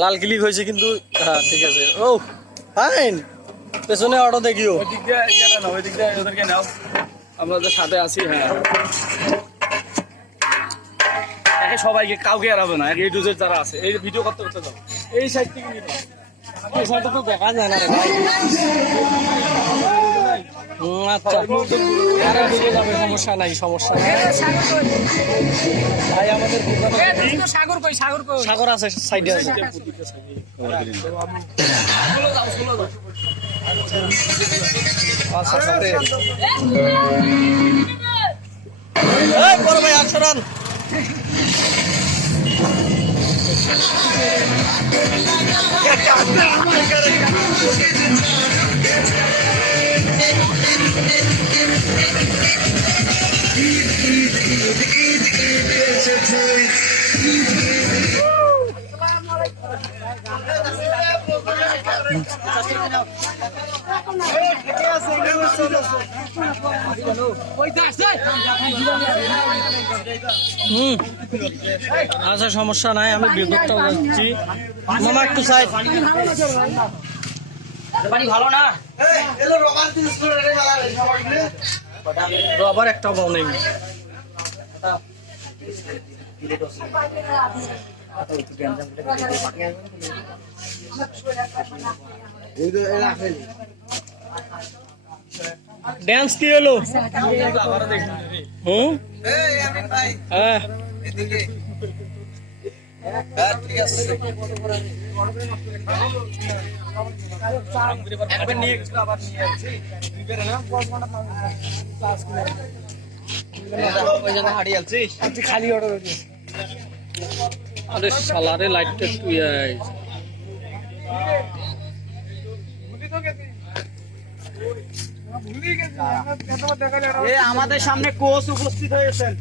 লাল click হয়েছে কিন্তু। হ্যাঁ ঠিক আছে। ও ফাইন, পেছনে অটো দেখিও। ওই দিক দিয়ে ইয়েটা না, ওই দিক দিয়ে ওদেরকে নাও, আমরা ওদের সাথে আছি। হ্যাঁ, একে সবাইকে কাউকে এড়াবে না, এই ডুজের যারা আছে এই ভিডিও করতে করতে যাও, এই সাইড থেকে নিতে এই সাইডে তো দেখা যায় না রে ভাই। আচ্ছা আরে ঢুকে যাবে, সমস্যা নাই, সমস্যা নাই ভাই। আমাদের সাগর কই, সাগর কই? সাগর আছে, সাইডে আছে। আচ্ছা সাথে এই বড় ভাই আসরান। আচ্ছা সমস্যা নাই, আমি বিদ্যুৎটাও যাচ্ছি। মামা একটু সাইড। পানি ভালো না। আবার একটা বল নেই। ড্যান্স কি হলো? হ্যাঁ খালি অর্ডার। আরে সালারে লাইটটা একটু আমাদের সামনে কোচ উপস্থিত হয়েছেন।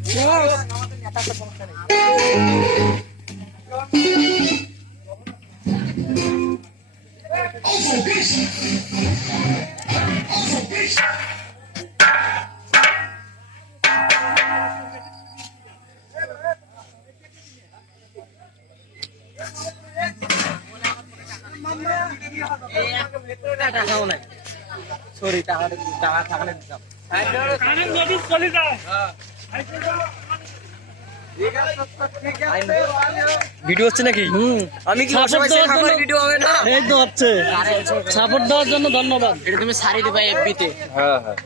সরি টাকা থাকলে দিতাম। ভিডিও হচ্ছে নাকি? আমি কি ভিডিও হবে না? এই তো হচ্ছে। সাপোর্ট দেওয়ার জন্য ধন্যবাদ। এটা তুমি সারি দিবা এফবিতে। হ্যাঁ হ্যাঁ।